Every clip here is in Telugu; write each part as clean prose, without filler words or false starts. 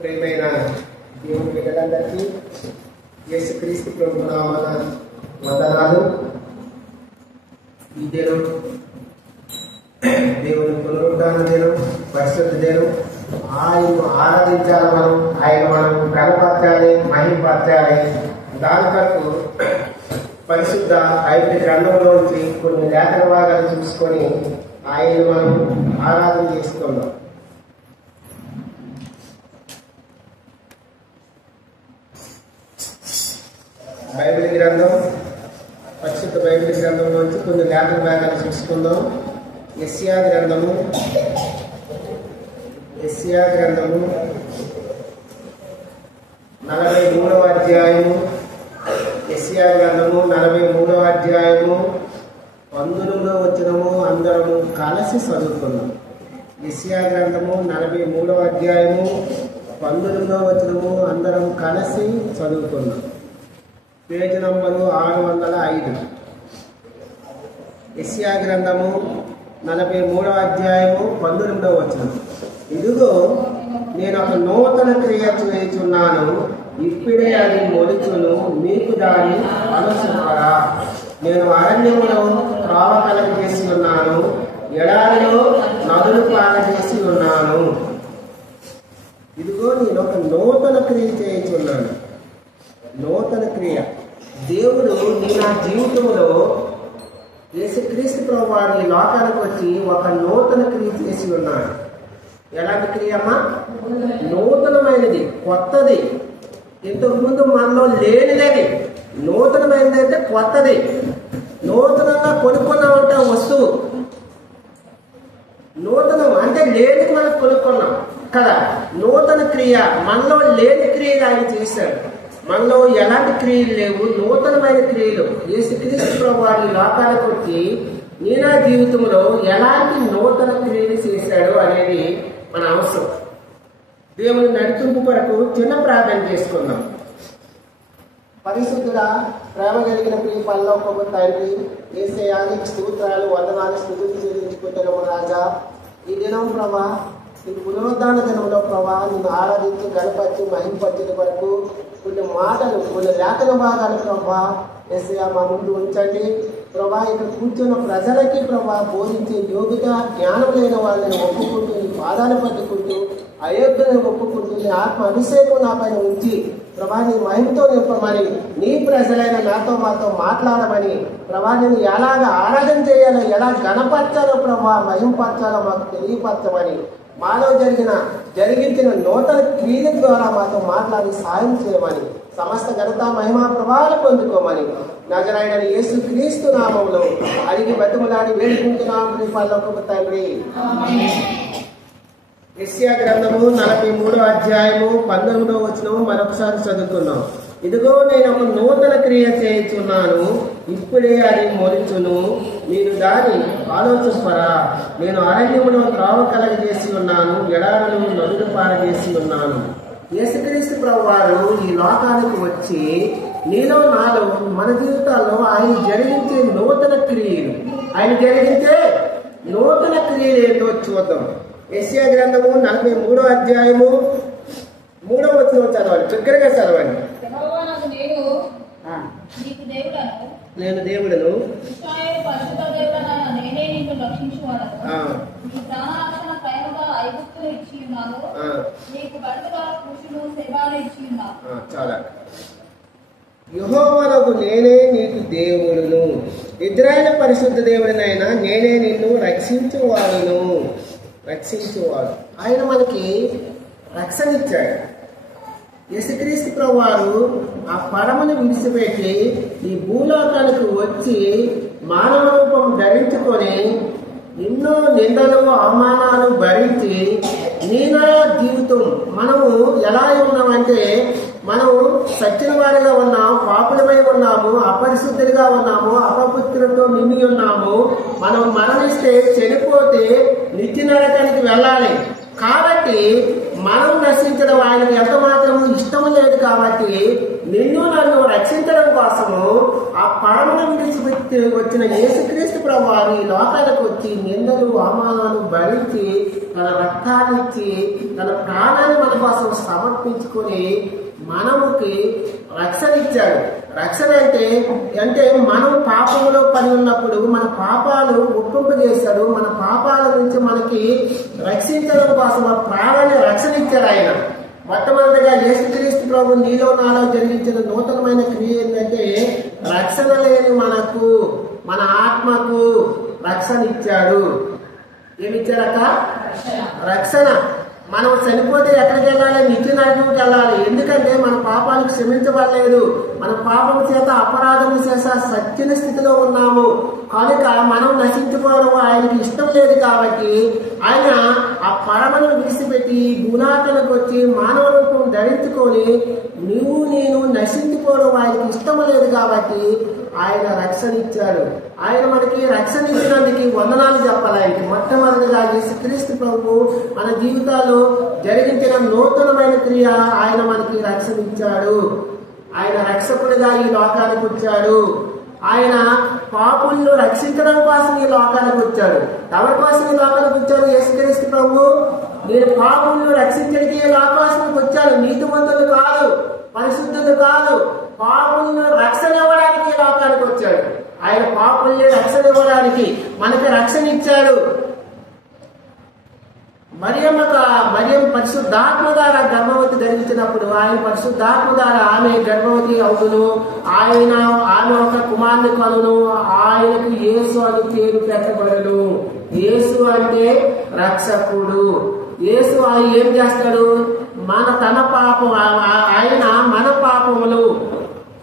ప్రియమైన దేవుని బిడ్డలందరికీ యేసుక్రీస్తు ప్రభు నామమున వందనాలు. ఈ దినం దేవుని పునరుద్ధాన దినం, పరిశుద్ధ దినం. ఆయనను ఆరాధించాలి, మనం కనపరచాలి, మహిమపరచాలి. దాని కొరకు పరిశుద్ధ బైబిల్ గ్రంథంలోంచి కొన్ని లేఖన భాగాలు చూసుకొని ఆయనను మనం ఆరాధన చేసుకుందాం. బైబిల్ గ్రంథం, పరిశుద్ధ బైబిల్ గ్రంథంలోంచి కొన్ని లేఖన భాగాలు చూసుకుందాం. యెషయా గ్రంథము 43వ అధ్యాయము. యెషయా గ్రంథము 43వ అధ్యాయము 19వ వచనము అందరము కలిసి చదువుకున్నాం. యెషయా గ్రంథము 43వ అధ్యాయము 19వ వచనము అందరం కలిసి చదువుకున్నాం. Page number 605. యెషయా గ్రంథము 43వ అధ్యాయము 19వ వచనం. ఇదిగో నేను ఒక నూతన క్రియ చేయుచున్నాను, ఇప్పుడే అది మొలుచును, మీకు దాని అనుసరింపరా. నేను అరణ్యములో త్రోవ కలగజేసి ఉన్నాను, ఎడారిలో నదులు పారజేసి ఉన్నాను. ఇదిగో నేను ఒక నూతన క్రియ చేయుచున్నాను. నూతన క్రియ. దేవుడు నా జీవితంలో యేసుక్రీస్తు ప్రభువారు ఈ లోకానికి వచ్చి ఒక నూతన క్రియ చేసి ఉన్నాడు. ఎలాంటి క్రియ అమ్మా? నూతనమైనది, కొత్తది, ఇంతకుముందు మనలో లేనిది. నూతనమైనది అంటే కొత్తది. నూతనంగా కొనుక్కున్నామంటే వస్తువు నూతనం అంటే లేనిది మనం కొనుక్కున్నాం కదా. నూతన క్రియ, మనలో లేని క్రియలు ఆయన చేశాడు. మనలో ఎలాంటి క్రియలు లేవు, నూతనమైన క్రియలు. యేసుక్రీస్తు ప్రభువారు ఈ లోకానికి వచ్చి నా జీవితంలో ఎలాంటి నూతన క్రియలు చేశాడు అనేది మన అవసరం. దేవుని నడిపింపు కొరకు చిన్న ప్రార్థన చేసుకుందాం. పరిశుద్ధుడా, ప్రేమ కలిగిన ప్రియ పరలోకపు తండ్రి, యేసయ్యా నీకు స్తోత్రాలు, వందనాలు, స్తుతులు చెల్లించుకుంటున్నాము రాజా. ఈ దినం ప్రభా, నీకు పునరుద్ధాన దినంలో ప్రభా నిన్ను ఆరాధించి గణపరిచి మహింపరచడం వరకు కొన్ని మాటలు, కొన్ని లేఖన భాగాలు ప్రభా యేసయ్యా మా ముందు ఉంచండి ప్రభా. ఇక్కడ కూర్చున్న ప్రజలకి ప్రభా బోధించే యోగ్యత, జ్ఞానం లేని వాళ్ళని ఒప్పుకుంటూ, నీ పాదాలు పట్టుకుంటూ, అయోగ్యతను ఒప్పుకుంటూ, నీ ఆత్మ అభిషేకం నా పైన ఉంచి ప్రభా నీ మహిమతో నింపమని, నీ ప్రజలైన నాతో మాతో మాట్లాడమని ప్రభా, నేను ఎలాగ ఆరాధన చేయాలో, ఎలా గణపరచాలో ప్రభా, మహింపరచాలో మాకు తెలియపరచమని, మాలో జరిగించిన నూతన క్రియల ద్వారా మాతో మాట్లాడి సాయం చేయమని, సమస్త ఘనత మహిమా ప్రభావాలు పొందుకోమని నజరైన యేసుక్రీస్తు నామములో అడిగి బతిమలాడి వేడుకుంటున్నాము పరలోకపు తండ్రి. యెషయా గ్రంథము 43వ అధ్యాయము 19వ వచనము మరొకసారి చదువుకున్నాం. ఇదిగో నేను ఒక నూతన క్రియ చేయుచున్నాను, ఇప్పుడే అది మొలుచును, మీరు దాన్ని ఆలోచింపరా. నేను అరణ్యములో త్రావ కలగజేసి ఉన్నాను, ఎడారులు నదులు పారజేసి ఉన్నాను. యేసుక్రీస్తు ప్రభువారు ఈ లోకానికి వచ్చి నీలో నాలో మన జీవితాల్లో ఆయన జరిగించే నూతన క్రియలు, ఆయన జరిగించే నూతన క్రియలు ఏంటో చూద్దాం. యెషయా గ్రంథము 43వ అధ్యాయము 3వ వచనం చదవండి, దగ్గరగా చదవండి. నేను దేవుడను, చాలా యెహోవానగు నేనే నీకు దేవుడును, ఇజ్రాయేలు పరిశుద్ధ దేవుడినైనా నేనే నిన్ను రక్షించువాడును. రక్షించువాడు ఆయన మనకి రక్షణ ఇచ్చాడు. యేసుక్రీస్తు ప్రభువారు ఆ పరమను విడిచిపెట్టి ఈ భూలోకానికి వచ్చి మానవ రూపం ధరించుకొని ఎన్నో నిందలు అవమానాలు భరించి నీనా జీవితం మనము ఎలా ఉన్నామంటే, మనం సత్యం వారిగా ఉన్నాము, పాపులమై ఉన్నాము, అపరిశుద్ధులుగా ఉన్నాము, అపపుత్రులతో నిండి ఉన్నాము. మనం మరణిస్తే చనిపోతే నిత్య నరకానికి వెళ్ళాలి. కాబట్టి మనం నశించడం ఆయనకు ఎంత మాత్రము ఇష్టం లేదు. కాబట్టి నిన్ను నన్ను రక్షించడం కోసము ఆ పరమను విడిచిపెట్టి వచ్చిన యేసుక్రీస్తు ప్రభువారు ఈ లోకాలకు వచ్చి నిందలు అవమానాలు భరించి తన రక్తాన్నిచ్చి తన ప్రాణాన్ని మన కోసం సమర్పించుకొని మనముకి రక్షణ ఇచ్చాడు. రక్షణ అంటే మనం పాపంలో పడి ఉన్నప్పుడు మన పాపాలు ఒప్పింపజేశాడు. మన పాపాల నుంచి మనకి రక్షించడం కోసం ఆ ప్రాణాన్ని రక్షణ ఇచ్చాడు ఆయన. మొట్టమొదటిగా యేసుక్రీస్తు ప్రభు నీలో నాలో జరిగించిన నూతనమైన క్రియ ఏంటంటే, రక్షణ లేని మనకు, మన ఆత్మకు రక్షణ ఇచ్చాడు. ఏమిచ్చాడక? రక్షణ. మనం చనిపోతే ఎక్కడికి వెళ్ళాలి? నిత్య నరకానికి వెళ్ళాలి. ఎందుకంటే మన పాపాలు క్షమించబడలేదు. మన పాపం చేత అపరాధం చేస సత్యన స్థితిలో ఉన్నాము. కనుక మనం నశించుకోవడం ఆయనకి ఇష్టం లేదు. కాబట్టి ఆయన ఆ పరమను విడిచిపెట్టి భూనాటలకు వచ్చి మానవ రూపం ధరించుకొని నువ్వు నేను నశించుకోవడం ఆయనకి ఇష్టం లేదు. కాబట్టి ఆయన రక్షణ ఇచ్చాడు. ఆయన మనకి రక్షణ ఇచ్చినందుకు వందనాలు చెప్పాలి ఆయనకి. మొట్టమొదటిగా యేసుక్రీస్తు ప్రభు మన జీవితాల్లో జరిగించిన నూతనమైన క్రియ, ఆయన మనకి రక్షణ ఇచ్చాడు. ఆయన రక్షకుడిగా ఈ లోకానికి వచ్చాడు. ఆయన పాపులను రక్షించడం కోసం ఈ లోకానికి వచ్చాడు. ఎవరి కోసం ఈ లోకానికి వచ్చాడు యేసుక్రీస్తు ప్రభు? నేను పాపులను రక్షించడానికి ఈ లోకానికి వచ్చాడు. నీతిమంతులు కాదు, పరిశుద్ధులు కాదు, పాపులను రక్షణ ఇవ్వడానికి ఈ లోకానికి వచ్చాడు. ఆయన పాపుల్ని రక్షణ ఇవ్వడానికి మనకి రక్షణ ఇచ్చాడు. మరియం పరిశుద్ధాత్మ ద్వారా గర్భవతి ధరించినప్పుడు ఆయన పరిశుద్ధాత్మ ద్వారా ఆమె గర్భవతి అవును. ఆమె ఒక కుమారుని కలును. ఆయనకు యేసు అని పేరు పెట్టబడును. యేసు అంటే రక్షకుడు. యేసు ఏం చేస్తాడు? తన పాపం, ఆయన మన పాపములు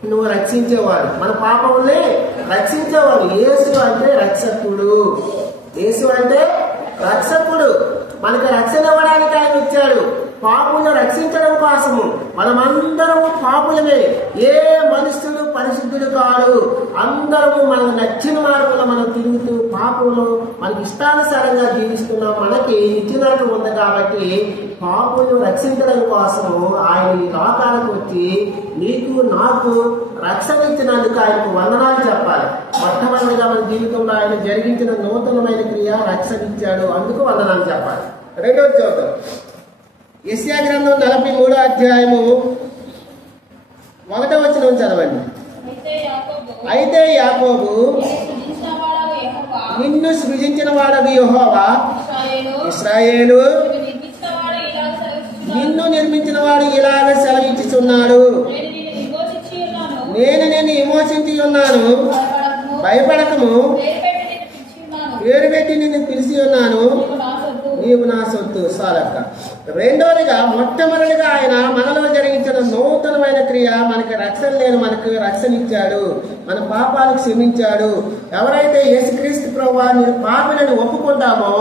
నువ్వు రక్షించేవాడు, మన పాపముల్ని రక్షించేవాడు. యేసు అంటే రక్షకుడు. యేసు అంటే రక్షకుడు. మనకు రక్షణ ఇవ్వడానికి ఆయన ఇచ్చాడు. పాపులను రక్షించడం కోసము. మనమందరము పాపులమే. ఏ మనుషులు పరిశుద్ధులు కాదు. అందరము మనకు నచ్చిన మార్గంలో మనం తిరుగుతూ పాపంలో మనకి ఇష్టానుసారంగా జీవిస్తున్నాం. మనకి నిత్యనరకం ఉంది. కాబట్టి పాపులను రక్షించడం కోసము ఆయన ఈ లోకాలకు వచ్చి నీకు నాకు రక్షణ ఇచ్చినందుకు ఆయనకు వందనాలు చెప్పాలి. మొట్టమొదటిగా మన జీవితంలో ఆయన జరిగించిన నూతనమైన క్రియ రక్షణ ఇచ్చాడు, అందుకు వందనాలు చెప్పాలి. రెండోది చూద్దాం. యెషయా గ్రంథం 43వ అధ్యాయము 1వ వచనం చదవండి. అయితే యాకోబు, నిన్ను సృజించిన వాడగు యెహోవా, ఇశ్రాయేలు, నిన్ను నిర్మించిన వాడు ఇలాగ సెలవిచ్చుచున్నాడు, నేను నిన్ను విమోచించి ఉన్నాను, భయపడకము, పేరు పెట్టి నిన్ను పిలిచి ఉన్నాను, నీవు నా సొత్తు. సాలక్క. రెండోదిగా మొట్టమొదటిగా ఆయన మనలో జరిగించిన నూతనమైన క్రియ, మనకి రక్షణ లేని మనకు రక్షణ ఇచ్చాడు, మన పాపాలకు క్షమించాడు. ఎవరైతే యేసుక్రీస్తు ప్రభువారిని పాపులను ఒప్పుకుంటామో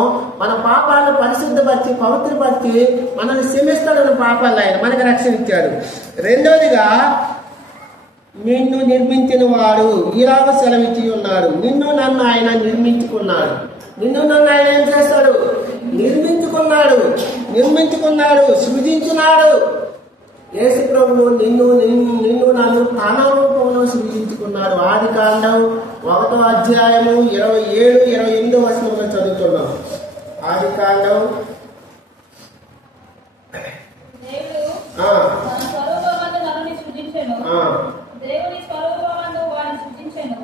మన పాపాలను పరిశుద్ధపరిచి పవిత్రపరిచి మనల్ని క్షమిస్తాడని పాపాలు ఆయన మనకు రక్షణ ఇచ్చాడు. రెండోదిగా నిన్ను నిర్మించిన వాడు ఇలాగ సెలవిచ్చి ఉన్నాడు. నిన్ను నన్ను ఆయన నిర్మించుకున్నాడు. నిన్ను నన్ను ఆయన ఏం చేశాడు? నిర్మించుకున్నాడు, సృజించున్నాడు. యేసు ప్రభువు నిన్ను నన్ను తన రూపంలో సృజించుకున్నాడు. ఆదికాండం 1వ అధ్యాయము 27, 28 వచనంలో చదువుతున్నాం. ఆదికాండం దేవుని స్వరూపమందు వారిని సృజించెను.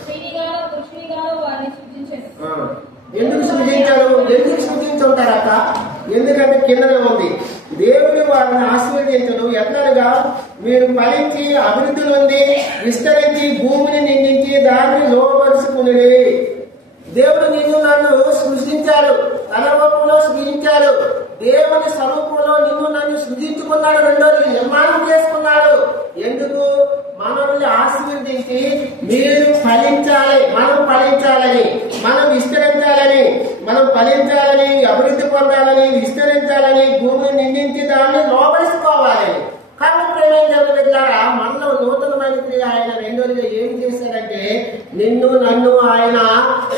స్త్రీనిగాను పురుషునిగాను వారిని సృజించెను. ఎందుకు సృజించుంటారక్క? ఎందుకంటే కిందనే ఉంది, దేవుని వారిని ఆశీర్వదించను. ఎట్లనగా మీరు ఫలించి అభివృద్ధి నుండి విస్తరించి భూమిని నిండించి దాన్ని లోపరుచుకుని. దేవుడు నిన్ను నన్ను సృష్టించాడు, తన రూపంలో సృజించాడు. దేవుని స్వరూపంలో నిన్ను నన్ను సృజించుకున్నాడు. రెండోది నిర్మాణం చేసుకున్నాడు. ఎందుకు? మనల్ని ఆశీర్వదించి మీరు ఫలించాలి, మనం ఫలించాలని, మనం విస్తరించాలని, మనం ఫలించాలని, అభివృద్ధి పొందాలని, విస్తరించాలని, భూమిని నిందించి దాన్ని లోపరుచుకోవాలని. కాబట్టి ఏమైందా? మనలో నూతనమైన క్రియ ఆయన రెండోదిగా ఏం చేశాడంటే నిన్ను నన్ను ఆయన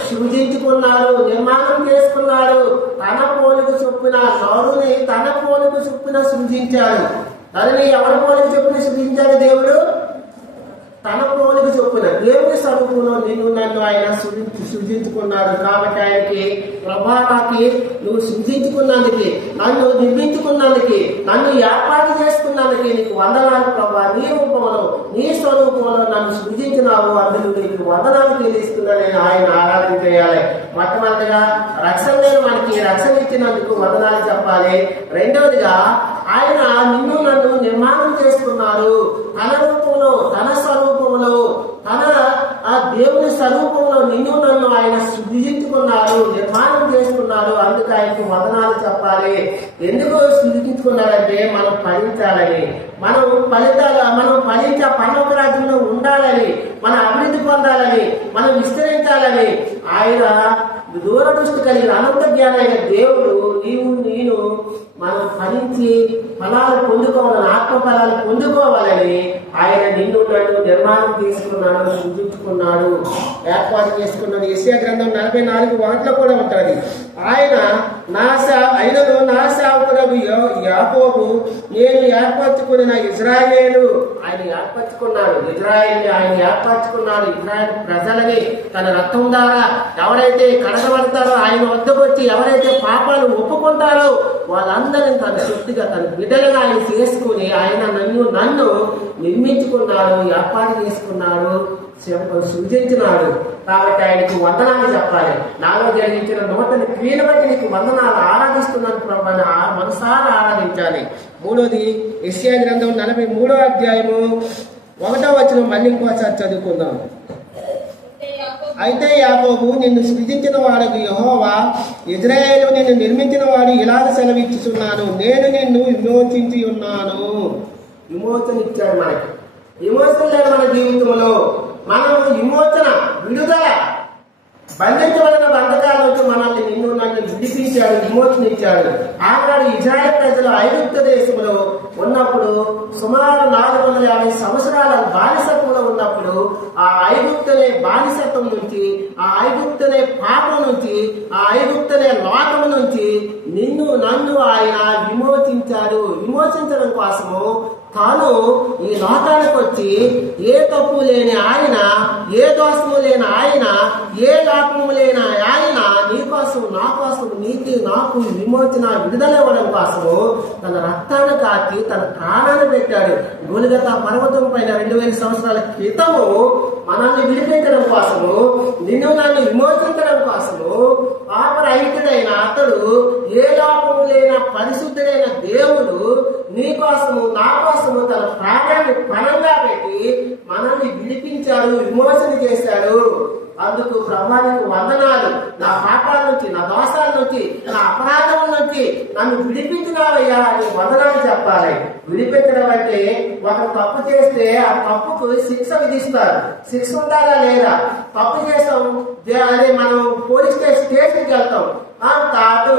సృజించుకున్నాడు, నిర్మాణం చేసుకున్నాడు. తన పోలిక చొప్పున నరుని తన పోలిక చొప్పున సృజించాడు. తనని ఎవరి పోలిక చొప్పున సృజించాడు? దేవుడు తన పోలిక చొప్పున దేవుని స్వరూపంలో నిన్ను నన్ను ఆయన సృజించుకున్నాడు. కాబట్టి ఆయనకి ప్రభావానికి నువ్వు సృజించుకున్నందుకు, నన్ను నిర్మించుకున్నందుకు, నన్ను ఏర్పాటు చేసుకున్నందుకు నీకు వందనాలు ప్రభా. నీ రూపంలో నీ స్వరూపంలో నన్ను సృజించినావు, అందుకు నీకు వందనాలు చెల్లిస్తున్నానని ఆయన ఆరాధన చేయాలి. మొట్టమొదటిగా రక్షణ లేని మనకి రక్షణ ఇచ్చినందుకు వందనాలు చెప్పాలి. రెండవదిగా ఆయన నిన్ను నన్ను నిర్మాణం చేసుకున్నారు. తన రూపంలో, తన స్వరూపంలో, తన ఆ దేవుని స్వరూపంలో నిన్ను నన్ను ఆయన సృజించుకున్నారు, నిర్మాణం చేసుకున్నారు. అందుకు ఆయనకు వందనాలు చెప్పాలి. ఎందుకు సృజించుకున్నారంటే మనం ఫలించాలని, మనం ఫలించే పరలోక రాజ్యంలో ఉండాలని, మన అభివృద్ధి పొందాలని, మనం విస్తరించాలని. ఆయన దూరదృష్టి కలిగిన అనంత జ్ఞానైన దేవుడు నేను మనం ఫలించి ఫలాలు పొందుకోవాలని, ఆత్మ ఫలాలు పొందుకోవాలని ఆయన నిన్ను నన్ను నిర్మాణం తీసుకున్నాడు, సృజించుకున్నాడు, ఏర్పాటు చేసుకున్నాడు. యెషయా గ్రంథం 44 వాటిలో కూడా ఉంటుంది. ఆయన నా సేవకుడగు యాకోబు నేను ఏర్పరచుకున్న ఇజ్రాయేలు, ఆయన ఏర్పరచుకున్నాడు. ఇజ్రాయేల్ని ఆయన ఏర్పరచుకున్నాడు. ఇజ్రాయేల్ ప్రజలని తన రక్తం ద్వారా ఎవరైతే కడగబడతారో, ఆయన వద్దకు వచ్చి ఎవరైతే పాపాలు ఒప్పుకుంటారో వాళ్ళందరినీ తన శక్తిగా తన బిడ్డలుగా ఆయన చేసుకుని ఆయన నన్ను నిర్మించుకున్నాడు, ఏర్పాటు చేసుకున్నాడు, సృజించినాడు. కాబట్టి ఆయనకు వందనాలు చెప్పాలి. నాలో జరిగించిన నూతన క్రియను బట్టి నీకు వందనాలు ఆరాధిస్తున్నాను ప్రభు అని మనసారా ఆరాధించాలి. మూడోది యెషయా గ్రంథం 43వ అధ్యాయము 1వ వచనం మళ్ళీ ఇంకోసారి చదువుకుందాం. అయితే యాకోబు నిన్ను సృజించిన వాడు యెహోవా, ఇజ్రాయేలు నిన్ను నిర్మించిన వాడు ఇలాగ సెలవిచ్చుచున్నాను, నేను నిన్ను విమోచించి ఉన్నాను. విమోచన ఇచ్చాడు మనకి. విమోచన లేదు మన జీవితంలో. మనం విమోచన, విడుదల, బంధించబడిన బంధకాల నుంచి మనల్ని నిన్ను నన్ను విడిపించాడు, విమోచన ఇచ్చాడు. ఆనాడు ఇజ్రాయేల్ ప్రజలు ఐగుప్తు దేశంలో ఉన్నప్పుడు సుమారు 450 సంవత్సరాల బానిసత్వంలో ఉన్నప్పుడు ఆ ఐగుప్తులే బానిసత్వం నుంచి, ఆ ఐగుప్తులే పాపం నుంచి, ఆ ఐగుప్తులే లోకం నుంచి నిన్ను నన్ను ఆయన విమోచించాడు. విమోచించడం కోసము తాను ఈ లోకానికి వచ్చి ఏ తప్పు లేని ఆయన, ఏ దోషము లేని ఆయన, ఏ లోపము లేని ఆయన నీ కోసం, నా కోసం, నీకు నాకు విమోచన, విడుదల ఇవ్వడం కోసము తన రక్తాన్ని కాచి తన ప్రాణాన్ని పెట్టాడు. గొల్గొతా పర్వతం పైన 2000 సంవత్సరాల క్రితము మనల్ని విడిపించడం కోసము, నిన్ను నన్ను విమోచించడం కోసము పాపరహితుడైన అతడు, ఏ లోపము లేని పరిశుద్ధుడైన దేవుడు నీ కోసము, నా కోసము తన ప్రాణాన్ని పణంగా పెట్టి మనల్ని విడిపించాడు, విమోచన చేశాడు. అందుకు ప్రభువానికి వందనాలు. నా పాపాల నుంచి, నా దోషాల నుంచి, నా అపరాధం నుంచి నన్ను విడిపించినావయ్యా అని వందనాలు చెప్పాలి. విడిపెట్టడం అంటే ఒక తప్పు చేస్తే ఆ తప్పుకు శిక్ష విధిస్తారు. శిక్ష ఉండాలా లేదా? తప్పు చేస్తాం, అదే మనం పోలీస్ స్టేషన్కి వెళ్తాం, అటు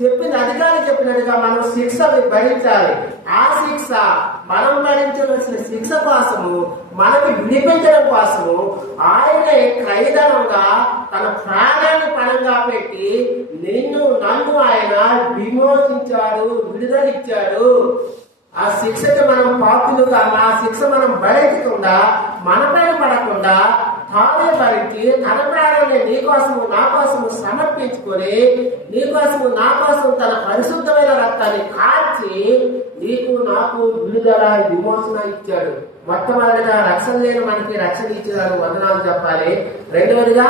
చెప్పిన అధికారి చెప్పినట్టుగా మనం శిక్ష భరించాలి. ఆ శిక్ష మనం భరించవలసిన శిక్ష కోసము, మనకి విడిపించడం కోసము ఆయనే క్రయధనంగా తన ప్రాణాన్ని పణంగా పెట్టి నన్ను ఆయన విమోచించాడు, విడుదలిచ్చాడు. ఆ శిక్షకి మనం పాపులుగా, ఆ శిక్ష మనం భరించకుండా, మన పైన పడకుండా తానే భరించి తన ప్రాణాన్ని నీకోసము నా కోసము సమర్పించుకొని, నీకోసము నా కోసం తన పరిశుద్ధమైన రక్తాన్ని కార్చి నీకు నాకు విడుదల విమోచన ఇచ్చాడు. మొట్టమొదటిగా రక్షణ లేని మనకి రక్షణ ఇచ్చారు, వందనాలు చెప్పాలి. రెండవదిగా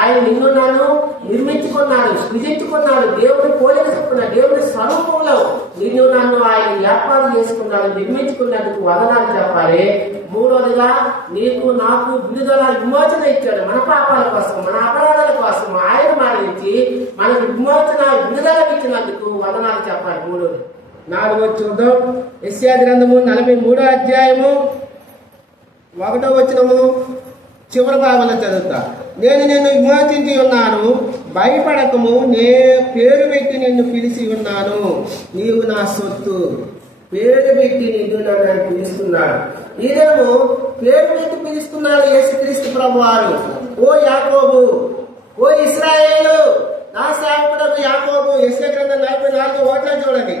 ఆయన నిన్ను నన్ను నిర్మించుకున్నాడు, సృజించుకున్నాడు, దేవుని పోలిక చెప్పుకున్నాడు, దేవుని స్వరూపంలో నిన్ను నన్ను ఆయన ఏర్పాటు చేసుకున్నాడు, నిర్మించుకున్నందుకు వందనాలు చెప్పాలి. మూడవదిగా నీకు నాకు విడుదల విమోచన ఇచ్చాడు. మన పాపాల కోసం, మన అపరాధాల కోసం ఆయన మరణించి మనకు విమోచన విడుదల ఇచ్చినందుకు వందనాలు చెప్పాలి. మూడవది. నాలుగవది చూద్దాం. యెషయా గ్రంథము 43వ అధ్యాయము 1వ వచనము చివరి భాగంలో చదువుతా. నేను నిన్ను విమోచించి ఉన్నాను, భయపడకము, నే పేరు పెట్టి నిన్ను పిలిచి ఉన్నాను, నీవు నా సొత్తు. పేరు పెట్టి నిన్ను నన్ను పిలుస్తున్నాడు. ఈదేమో పేరు పెట్టి పిలుస్తున్నాడు యేసుక్రీస్తు ప్రభువారు. ఓ యాకోబు, ఓ ఇశ్రాయేలు, నా సేవకుడకు యాకోబు. యెషయా గ్రంథం 44వ వచనం చూడండి.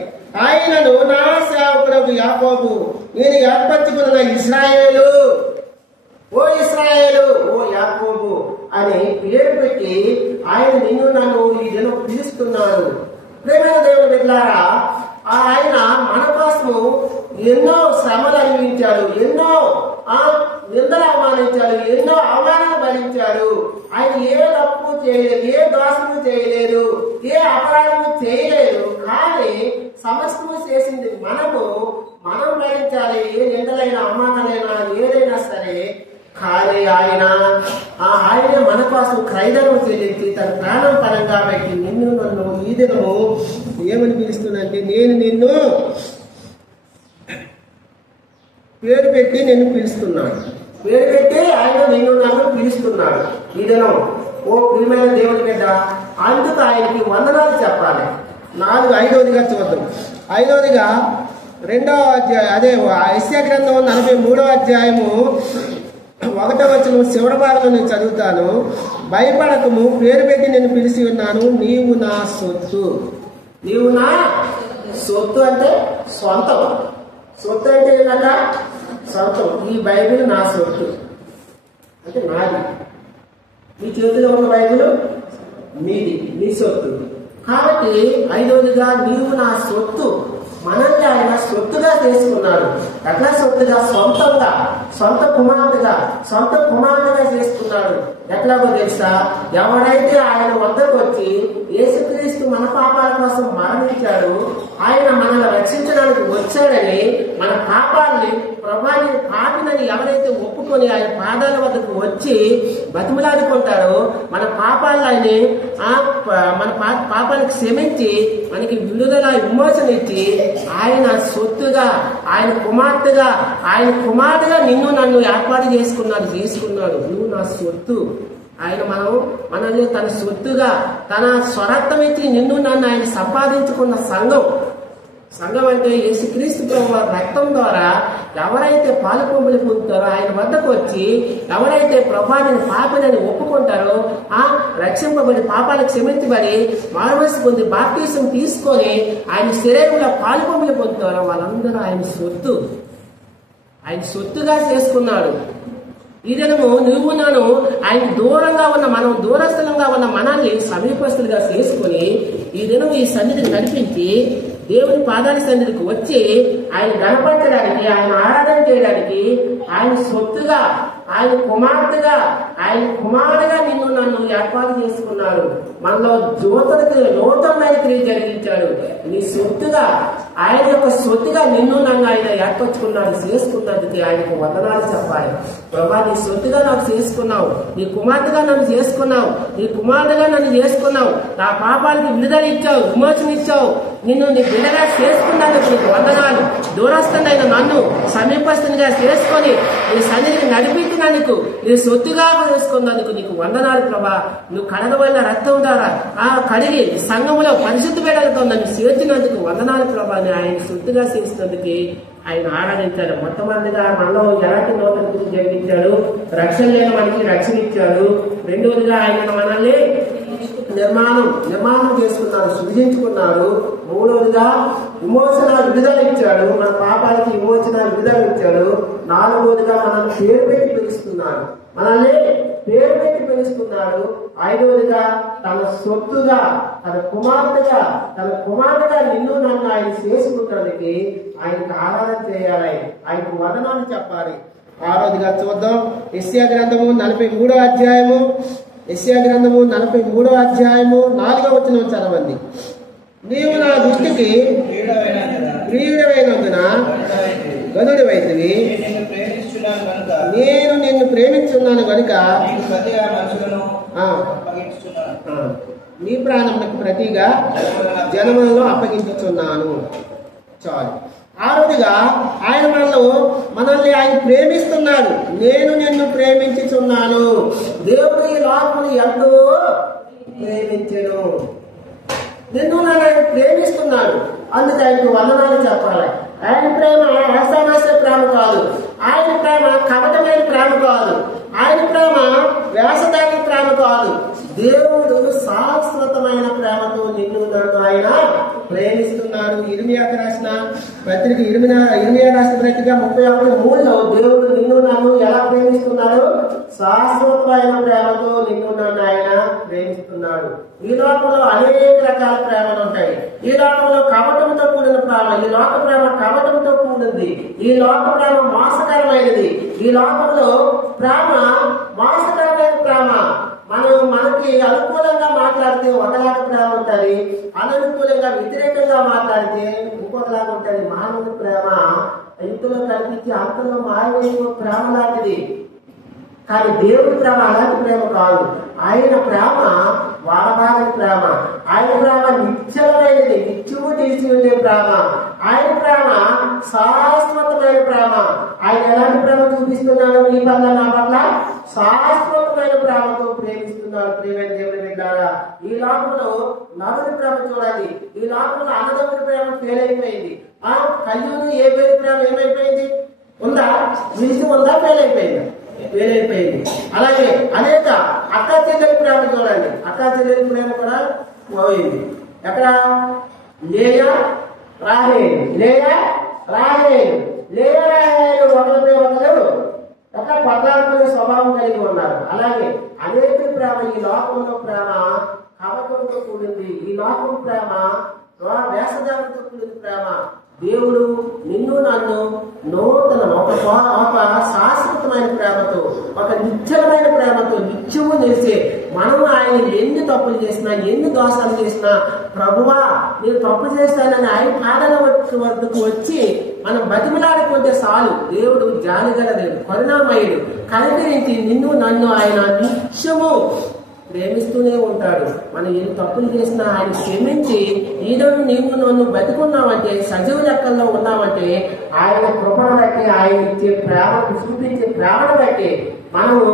ఆయనను నా సేవకుడకు యాకోబు, నేను ఏర్పరచుకున్న ఇశ్రాయేలు, ఓ ఇశ్రాయేలు, ఓ యాకోబు అని పేరు పెట్టి ఆయన నిన్ను నన్ను ఈ దినం పిలుస్తున్నాడు. ప్రేమైన దేవుని బిడ్డలారా, ఆయన మన కోసము ఎన్నో శ్రమలు అనుభవించాడు, ఎన్నో నిందలు అవమానించాడు, ఎన్నో అవమానాలు భరించాడు. ఆయన ఏ తప్పు చేయలేదు, ఏ దోషము చేయలేదు, ఏ అపరాధము చేయలేదు. కానీ సమస్తము చేసింది మనం భరించాలి. ఏ నిందలైనా అవమానాలైనా ఏదైనా సరే. కానీ ఆయన మన కోసం క్రయధనం చెల్లించి తన ప్రాణం పరంగా పెట్టి నిన్ను నన్ను ఈ దినము ఏమని పిలుస్తుందంటే, నేను నిన్ను పేరు పెట్టి నిన్ను పిలుస్తున్నాడు. పేరు పెట్టి ఆయన నిన్ను నన్ను పిలుస్తున్నాడు ఈ దినం. ఓ ప్రియమైన దేవుని బిడ్డ, అందుకు ఆయనకి వందనాలు చెప్పాలి. 5వదిగా చూద్దాం. 5వదిగా 2వ అధ్యాయం, అదే యెషయా గ్రంథం 43వ అధ్యాయము 1వ వచనం చివరి భాగంలో నేను చదువుతాను. భయపడకము, పేరు పెట్టి నేను పిలిచి ఉన్నాను, నీవు నా సొత్తు. నీవు నా సొత్తు అంటే సొంతం. సొత్తు అంటే ఏంటంట? సొంతం. ఈ బైబిల్ నా సొత్తు అంటే నాది. మీ చేతిలో ఉన్న బైబిల్ మీది, మీ సొత్తు. కాబట్టి 5వదిగా నీవు నా సొత్తు. మనల్ని ఆయన సొత్తుగా చేసుకున్నాడు. ఎట్లా సొత్తుగా? సొంతంగా, సొంత కుమార్తెగా చేసుకున్నాడు. ఎట్లాగో తెలుసా? ఎవడైతే ఆయన వద్దకు వచ్చి యేసుక్రీస్తు మన పాపాల కోసం మరణించాడు, ఆయన మనల్ని రక్షించడానికి వచ్చాడని, మన పాపాలని ప్రభాని పాపినని ఎవరైతే ఒప్పుకొని ఆయన పాదాల వద్దకు వచ్చి బతిమలాడుకుంటాడో, మన పాపాలని మన పాపాలకు క్షమించి మనకి విడుదల విమోచన ఇచ్చి ఆయన సొత్తుగా, ఆయన కుమార్తెగా నిన్ను నన్ను ఏర్పాటు చేసుకున్నాడు. నువ్వు నా సొత్తు. ఆయన మనల్ని తన సొత్తుగా, తన స్వరక్తం ఇచ్చి నిన్ను నన్ను ఆయన సంపాదించుకున్న సంఘం అంటే యేసుక్రీస్తు ప్రభు రక్తం ద్వారా ఎవరైతే పాలు పంపులు పొందుతారో, ఆయన వద్దకు వచ్చి ఎవరైతే ప్రభాని పాపినని ఒప్పుకుంటారో, రక్షింపబడి పాపాలకు క్షమించబడి మానవసి పొంది బాప్తిసం తీసుకొని ఆయన శరీరంలో పాలు పంపులు పొందుతారో వాళ్ళందరూ ఆయన సొత్తుగా చేసుకున్నాడు. ఈ దినము నువ్వు నన్ను ఆయన మనం దూరస్థలంగా ఉన్న మనల్ని సమీపస్తులుగా చేసుకుని ఈ దినం ఈ సన్నిధిని నడిపించి దేవుని పాదాల సన్నిధికి వచ్చి ఆయన గణపరచడానికి, ఆయన ఆరాధన చేయడానికి ఆయన సొత్తుగా, ఆయన కుమారుడుగా నిన్ను నన్ను ఏర్పాటు చేసుకున్నాడు. మనలో నూతనమైన క్రియ జరిగించాడు. నీ సొత్తుగా ఆయన యొక్క సొత్తుగా నిన్ను నన్ను ఆయన ఏర్పరచుకున్నాడు, చేసుకున్నందుకు ఆయనకు వందనాలు చెప్పాలి. ప్రభా, నీ సొత్తుగా నాకు చేసుకున్నావు, నీ కుమార్తెగా నన్ను చేసుకున్నావు, నీ కుమార్తెగా నన్ను చేసుకున్నావు, నా పాపాలకి విడుదల ఇచ్చావు, విమోచన ఇచ్చావు, నిన్ను నీ బిడ్డగా చేసుకున్నందుకు నీకు వందనాలు. దూరస్తుడైన నన్ను సమీపస్తునిగా చేసుకొని నీ సన్నిధికి నడిపించినందుకు, నీ సొత్తుగా చేసుకున్నందుకు నీకు వందనాలు ప్రభా. నువ్వు కడగబడిన రక్తం ద్వారా కడిగి సంఘములో పరిశుద్ధ బిడ్డలతో నన్ను చేర్చినందుకు వందనాలు ప్రభా. ఆయన సొత్తుగా చేసినందుకు ఆయన ఆరాధించాడు. మొట్టమొదటిగా మనలో ఎలాంటి నూతన కృషి జరిగించాడు, రక్షణ లేని మనకి రక్షణ ఇచ్చాడు. రెండవదిగా ఆయన మనల్ని నిర్మాణం చేసుకున్నాడు, సృజించుకున్నాడు. మూడవదిగా విమోచన విడుదల ఇచ్చాడు, మన పాపాలకి విమోచన విడుదల ఇచ్చాడు. నాలుగవదిగా మనల్ని పేరు పెట్టి పిలుస్తున్నాడు, మనల్ని పేరు పెట్టి పిలుస్తున్నాడు. ఐదవదిగా తన సొత్తుగా, తన కుమార్తెగా నిన్ను నన్ను ఆయన చేసుకున్నందుకు ఆయనకు ఆరాధన చేయాలి, ఆయనకు వదనాలు చెప్పాలి. ఆరోదిగా చూద్దాం. యెషయా గ్రంథము 43వ అధ్యాయము, యెషయా గ్రంథము 43వ అధ్యాయము 4వ వచనం చదవండి. నీవు నా దృష్టికి ప్రియుడైనందున గనుడివైతివి, నేను నిన్ను ప్రేమించున్నాను కనుక నీ ప్రాణమునకు ప్రతిగా జనములలో అప్పగించుచున్నాను. చాలు. ఆరోదిగా ఆయన మనల్ని ఆయన ప్రేమిస్తున్నాడు. నేను నిన్ను ప్రేమించుచున్నాను. దేవుడు ఈ లోకమును ఎంతో ప్రేమించెను. నిన్ను నన్ను ఆయన ప్రేమిస్తున్నాడు, అందుకు ఆయనకు వందనాలు చెప్పాలి. ఆయన ప్రేమ అసమస్య ప్రేమ కాదు, ఆయన ప్రేమ కపటమైన ప్రేమ కాదు, ఆయన ప్రేమ వేషధారి ప్రేమ కాదు. దేవుడు శాశ్వతమైన ప్రేమతో నిన్ను నన్ను ఆయన ప్రేమిస్తున్నాడు. ఇర్మియాకు రాసిన పత్రిక 31:3లో దేవుడు నిన్ను నన్ను ఎలా ప్రేమిస్తున్నాడు? శాశ్వతమైన ప్రేమతో నిన్ను నన్ను ఆయన ప్రేమిస్తున్నాడు. ఈ లోకంలో అనేక రకాల ప్రేమలు ఉంటాయి. ఈ లోకంలో కపటంతో కూడిన ప్రేమ, ఈ లోక ప్రేమ కపటంతో కూడింది. ఈ లోక ప్రేమ మోసకరమైనది. ఈ లోకంలో ప్రేమ మోసకరమైన ప్రేమ. మనకి అనుకూలంగా మాట్లాడితే ఒకలాగా ప్రేమ ఉంటుంది, అననుకూలంగా వ్యతిరేకంగా మాట్లాడితే ఇంకొకలాగా ఉంటుంది. మానవుడి ప్రేమ ఇంతలో కనిపించి అంతలో మాయమైన ప్రేమ లాంటిది. కానీ దేవుడి ప్రేమ అలాంటి ప్రేమ కాదు. ఆయన ప్రేమ వాడబారని ప్రేమ, ఆయన ప్రేమ నిశ్చలమైనది, నిత్యము నిలిచి ఉండే ప్రేమ, ఆయన ప్రేమ శాశ్వతమైన ప్రేమ. ఆయన ఎలాంటి ప్రేమ చూపిస్తున్నాడు? నీ పట్ల, నా పట్ల శాశ్వతమైన ప్రేమతో ప్రేమిస్తున్నాడు. ప్రేమైన దేవుడి బిడ్డలారా, ఈ లోకంలో నరుడి ప్రేమ చూడాలి. ఈ లోకంలో అన్నదమ్ముడి ప్రేమ ఫెయిల్ అయిపోయింది. కయ్యూరు ఏ పేరు ప్రేమ ఏమైపోయింది? ఉందా? నిలిచి ఉందా? ఫెయిల్ అయిపోయింది. అలాగే అనేక అక్క చెల్లెలి ప్రేమ చూడండి. అక్క చెల్లెలి ప్రేమ కూడా పోయింది. ఎక్కడ? లేయా రాహేలు ఒకరిపై ఒకరు ఎక్కడ పట్లాడుకునే స్వభావం కలిగి ఉన్నారు. అలాగే అనేక ప్రేమ, ఈ లోకంలో ప్రేమ కపటంతో కూడింది. ఈ లోకం ప్రేమ వేషధారంతో కూడిన ప్రేమ. దేవుడు నిన్ను నన్ను నూతన ఒక శాశ్వతమైన ప్రేమతో, ఒక నిశ్చలమైన ప్రేమతో నిత్యము నిలిచే మనం ఆయన ఎన్ని తప్పులు చేసినా, ఎన్ని దోషాలు చేసినా, ప్రభువా నేను తప్పు చేస్తానని ఆయన పాదల వద్దకు వచ్చి మనం బతిమలాడుకుంటే చాలు. దేవుడు జాలిగల దేవుడు, కరుణామయుడు, కనికరించి నిన్ను నన్ను ఆయన నిత్యము ప్రేమిస్తూనే ఉంటాడు. మనం ఎన్ని తప్పులు చేసినా ఆయన క్షమించి ఈరోజు నీవు నన్ను బతికున్నావంటే, సజీవ లెక్కల్లో ఉన్నావంటే ఆయన కృపను బట్టి, ఆయన ఇచ్చే ప్రేమ, చూపించే ప్రేమను బట్టి మనము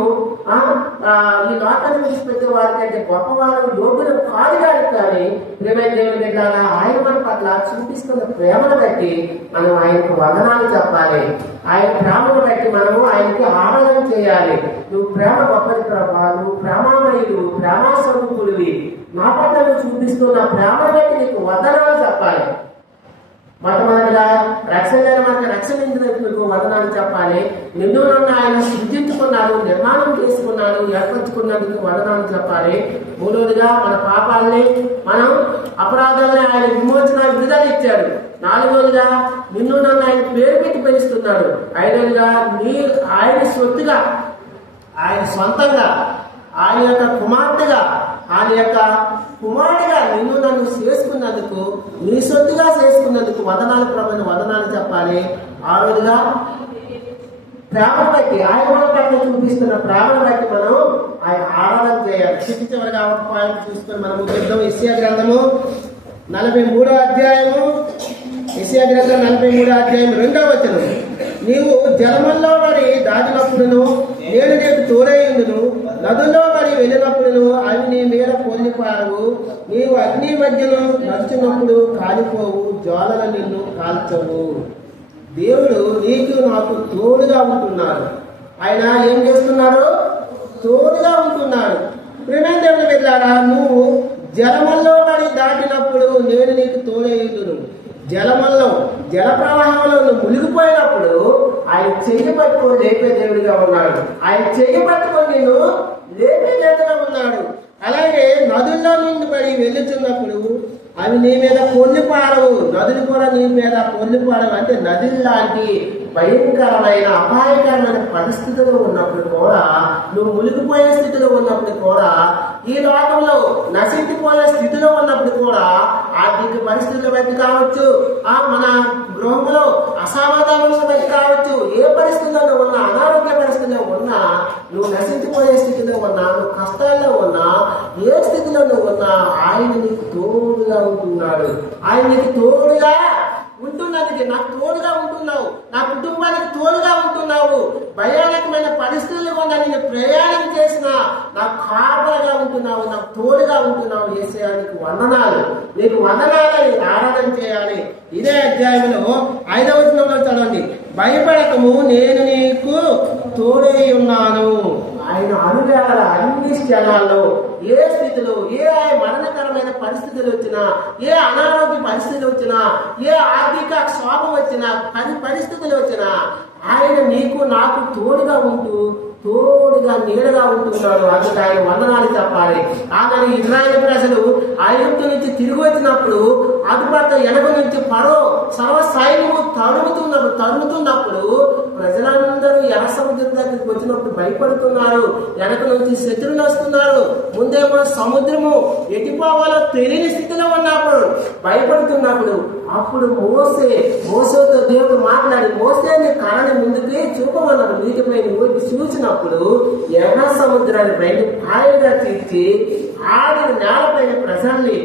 ఈ లోకాన్ని విడిచిపెట్టే వారికంటే గొప్పవారు యోగులు కాదు కానీ ప్రేమైన దేవుని బిడ్డలారా, ఆయన మన పట్ల చూపిస్తున్న ప్రేమను బట్టి మనం ఆయనకు వందనాలు చెప్పాలి. ఆయన ప్రేమను బట్టి మనము ఆయనకి ఆరాధన చేయాలి. నువ్వు ప్రేమ గొప్పది ప్రభా, నువ్వు ప్రేమామయుడు, ప్రేమాస్వరూపుడివి, నా పట్ల నువ్వు చూపిస్తున్న ప్రేమను బట్టి నీకు వందనాలు చెప్పాలి. మొట్టమొదటిగా రక్షణ మనకు రక్షణ నీకు వందనాలు చెప్పాలి. నిన్ను నన్ను ఆయన సృజించుకున్నాడు, నిర్మాణం చేసుకున్నాడు, ఏర్పరచుకున్నందుకు వందనాలు చెప్పాలి. మూడవదిగా మన పాపాలని, మనం అపరాధాలని ఆయన విమోచన విడుదల ఇచ్చాడు. నాలుగవదిగా నిన్ను నన్ను ఆయన పేరు పెట్టి పెంచుతున్నాడు. ఐదవదిగా ఆయన సొత్తుగా, ఆయన సొంతంగా, ఆయన యొక్క కుమార్తెగా, ఆయన యొక్క కుమారుడిగా నిన్ను నన్ను చేసుకున్నందుకు, నీ సొత్తుగా చేసుకున్నందుకు వందనాలు ప్రభుని వందనాలు చెప్పాలి. ఆరోజుగా ప్రేమను బట్టి, ఆయన మన పట్ల చూపిస్తున్న ప్రేమను బట్టి మనం ఆయన ఆరాధన చేయాలి. చివరిగా ఒక పాయింట్ చూసుకొని మనం ముగిద్దాం. యెషయా గ్రంథము 43వ అధ్యాయము, యెషయా గ్రంథం 43వ అధ్యాయం 2వ వచనం. నీవు జలముల్లో మరి దాటినప్పుడును నేను నీకు తోడైందును, నదుల్లో మరి వెళ్ళినప్పుడును అవి నీ మీద పొందిపారు. నీవు అగ్ని మధ్యలో నడుచున్నప్పుడు కాలిపోవు, జ్వాలలు నిన్ను కాల్చవు. దేవుడు నీకు నాకు తోడుగా ఉంటున్నాడు. ఆయన ఏం చేస్తున్నాడు? తోడుగా ఉంటున్నాడు. ప్రేమైన దేవుని బిడ్డలారా, నువ్వు జలముల్లో మరి దాటినప్పుడు నేను నీకు తోడైందును. జలముల్లో, జల ప్రవాహంలో నువ్వు మునిగిపోయినప్పుడు ఆయన చెయ్యి పట్టుకొని లేపే దేవుడిగా ఉన్నాడు. ఆయన చెయ్యి పట్టుకొని నేను లేపే దేవుడిగా ఉన్నాడు. అలాగే నదుల్లో నుండి మరి వెళ్ళుతున్నప్పుడు అవి నీ మీద పొర్లిపారవు. నదులు కూడా నీ మీద పొర్లిపారవు. అంటే నదులు లాంటి భయంకరమైన అపాయకరమైన పరిస్థితిలో ఉన్నప్పుడు కూడా, నువ్వు మునిగిపోయే స్థితిలో ఉన్నప్పుడు కూడా, ఈ లోకంలో నశించిపోయే స్థితిలో ఉన్నప్పుడు కూడా, ఆర్థిక పరిస్థితులు బట్టి కావచ్చు, మన గృహంలో అసమాధానాలను బట్టి కావచ్చు, ఏ పరిస్థితుల్లో ఉన్నా, అనారోగ్య పరిస్థితిలో ఉన్నా, నువ్వు నశించిపోయే స్థితిలో ఉన్నా, నువ్వు కష్టాల్లో ఉన్నా, ఏ స్థితిలో నువ్వు ఉన్నా, ఆయన నీకు తోడుగా ఉంటున్నాడు. ఆయన నీకు తోడుగా ఉంటున్నది. నాకు తోడుగా ఉంటున్నావు, నా కుటుంబానికి తోడుగా ఉంటున్నావు. భయానకమైన పరిస్థితులు కూడా నేను ప్రయాణం చేసిన నాకు కాపలాగా ఉంటున్నావు, నాకు తోడుగా ఉంటున్నావు. యేసయ్యా నీకు వందనాలు, నీకు వందనాలని ఆరాధన చేయాలి. ఇదే అధ్యాయంలో 5వ వచనంలో చదవండి. భయపడకము, నేను నీకు తోడై ఉన్నాను. ఆయన అనుగ్రహాల అన్ని క్షణాల్లో, ఏ స్థితిలో, ఏ మరణకరమైన పరిస్థితులు వచ్చినా, ఏ అనారోగ్య పరిస్థితులు వచ్చినా, ఏ ఆర్థిక క్షోభం వచ్చినా, పరిస్థితులు వచ్చినా, ఆయన నీకు నాకు తోడుగా ఉంటూ, తోడుగా నీడగా ఉంటున్నాడు. అందుకు ఆయన వందనాలు చెప్పాలి. ఆనాడు ఇజ్రాయేల్ ప్రజలు ఐగుప్తు నుంచి తిరిగి వచ్చినప్పుడు అటుపక్క వెనక నుంచి ఫరో సర్వ సైన్యము తరుముతున్నప్పుడు ప్రజలందరూ ఎర్ర సముద్రం దగ్గరికి వచ్చినప్పుడు భయపడుతున్నారు. వెనక నుంచి శత్రువులు వస్తున్నారు. ముందేమో సముద్రము ఎటుపోవాలో తెలియని స్థితిలో ఉన్నప్పుడు భయపడుతున్నప్పుడు, అప్పుడు మోసేతో దేవుడు మాట్లాడి, మోసేని కర్రని ముందుకి చూపమన్నాడు. నీటిపై చూసినప్పుడు ఎర్ర సముద్రాన్ని బయట పాయగా తీర్చి ఆడిన నేలపైన ప్రజల్ని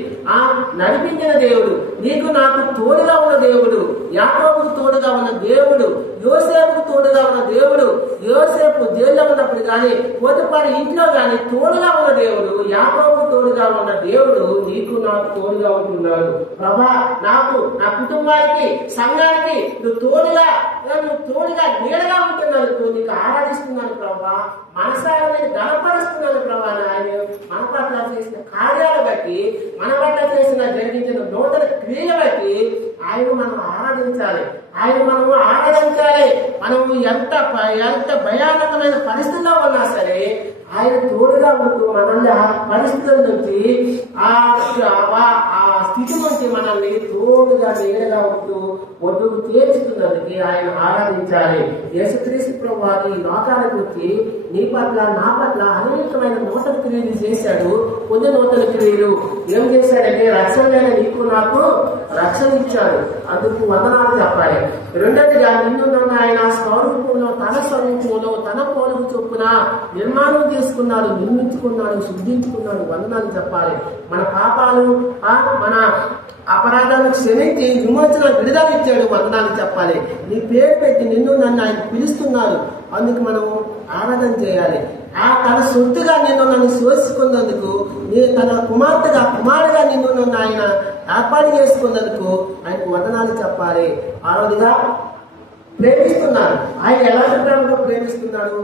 నడిపించిన దేవుడు, నీకు నాకు తోడుగా ఉన్న దేవుడు, యాకోబుకు తోడుగా ఉన్న దేవుడు, యోసేపుకు తోడుగా ఉన్న దేవుడు, యోసేపు జైల్లో ఉన్నప్పుడు కానీ, పోతిఫారు ఇంట్లో కానీ తోడుగా ఉన్న దేవుడు, యాకోబుకు తోడుగా ఉన్న దేవుడు నీకు నాకు తోడుగా ఉంటున్నాడు. ప్రభా, నాకు, నా కుటుంబానికి, సంఘానికి నువ్వు తోడుగా నీడగా ఉంటున్నందుకు నీకు ఆరాధిస్తున్నాను ప్రభా. మనసారా నేను గణపరుస్తున్నాను ప్రభా. ఆయన మన పట్ల చేసిన కార్యాలు బట్టి, మన పట్ల జరిగించిన నూతన క్రియలు బట్టి ఆయన మనం ఆరాధించాలి. మనము ఎంత భయానకమైన పరిస్థితిలో ఉన్నా సరే ఆయన తోడుగా ఉంటూ మనల్ని ఆ పరిస్థితుల నుంచి, ఆ స్థితి నుంచి మనల్ని తోడుగా నీడగా ఉంటూ ఒడ్డుకు చేర్చుతున్నందుకు ఆయన ఆరాధించాలి. యేసుక్రీస్తు ప్రభువు ఈ లోకానికి వచ్చి నీ పట్ల, నా పట్ల అనేకమైన నూతన క్రియలు చేశాడు. కొన్ని నూతన క్రియలు ఏం చేశాడంటే, రక్షణ లేని నీకు నాకు రక్షణ ఇచ్చాడు. అందుకు వందనాలు చెప్పాలి. రెండోదిగా నిన్ను నన్ను ఆయన స్వరూపంలో, తన స్వరూపంలో, తన పోలుకు చొప్పున నిర్మాణం చేసుకున్నాడు, నిర్మించుకున్నాడు, శుద్ధించుకున్నాడు. వందనాలు చెప్పాలి. మన పాపాలు, మన అపరాధాలను క్షమించి విమోచన విడుదల ఇచ్చాడు. వందనాలు చెప్పాలి. నీ పేరు పెట్టి నిన్ను నన్ను ఆయన పిలుస్తున్నాడు. అందుకు మనం ఆరాధన చేయాలి. తన సొత్తుగా నన్ను శోషించుకున్నందుకు, తన కుమారుడిగా నిన్ను నన్ను ఆయన ఏర్పాటు చేసుకున్నందుకు ఆయనకు వందనాలు చెప్పాలి. ఆరోదిగా ప్రేమిస్తున్నాడు. ఆయన ఎలాంటి ప్రేమతో ప్రేమిస్తున్నాడు?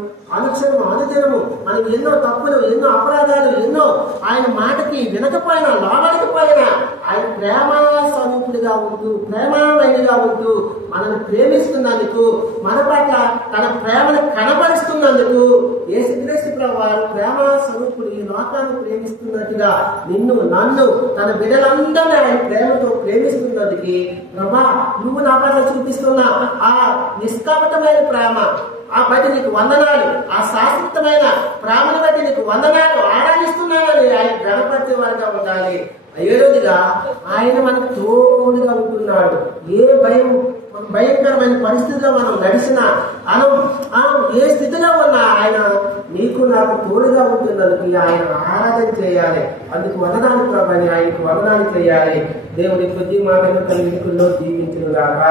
అనుదినము మనం ఎన్నో తప్పులు, ఎన్నో అపరాధాలు, ఎన్నో ఆయన మాటకి వినకపోయినా, లోబడకపోయినా ఆయన ప్రేమ స్వరూపుడిగా ఉంటూ, ప్రేమమైనగా ఉంటూ మనల్ని ప్రేమిస్తున్నందుకు, మన పట్ల తన ప్రేమను కనపరుస్తున్నందుకు, యేసుక్రీస్తు ప్రభువారు ప్రేమ స్వరూపుడు ఈ లోకాన్ని ప్రేమిస్తున్నట్టుగా నిన్ను, నన్ను, తన బిడ్డలందరినీ ఆయన ప్రేమతో ప్రేమిస్తున్నందుకు, ప్రభా నువ్వు నా పట్ల చూపిస్తున్న ఆ నిష్కపటమైన ప్రేమ, ఆ ఆ బట్టి నీకు వందనాలు, ఆ శాశ్వతమైన ప్రేమను బట్టి నీకు వందనాలు ఆరాధిస్తున్నానని ఆయన గణపతి వారిగా ఉండాలి. 7వదిగా ఆయన మనకు తోడుగా ఉంటున్నాడు. ఏ భయంకరమైన పరిస్థితిలో మనం నడిచినా ఏ స్థితిలో ఉన్నా ఆయన నీకు నాకు తోడుగా ఉంటున్నందుకు ఆయన ఆరాధన చేయాలి. అందుకు వందనాలు ప్రభు అని ఆయనకు వందనాలు చేయాలి. దేవుడి కొద్ది మాటలు కలిగిలో దీవించును గాక.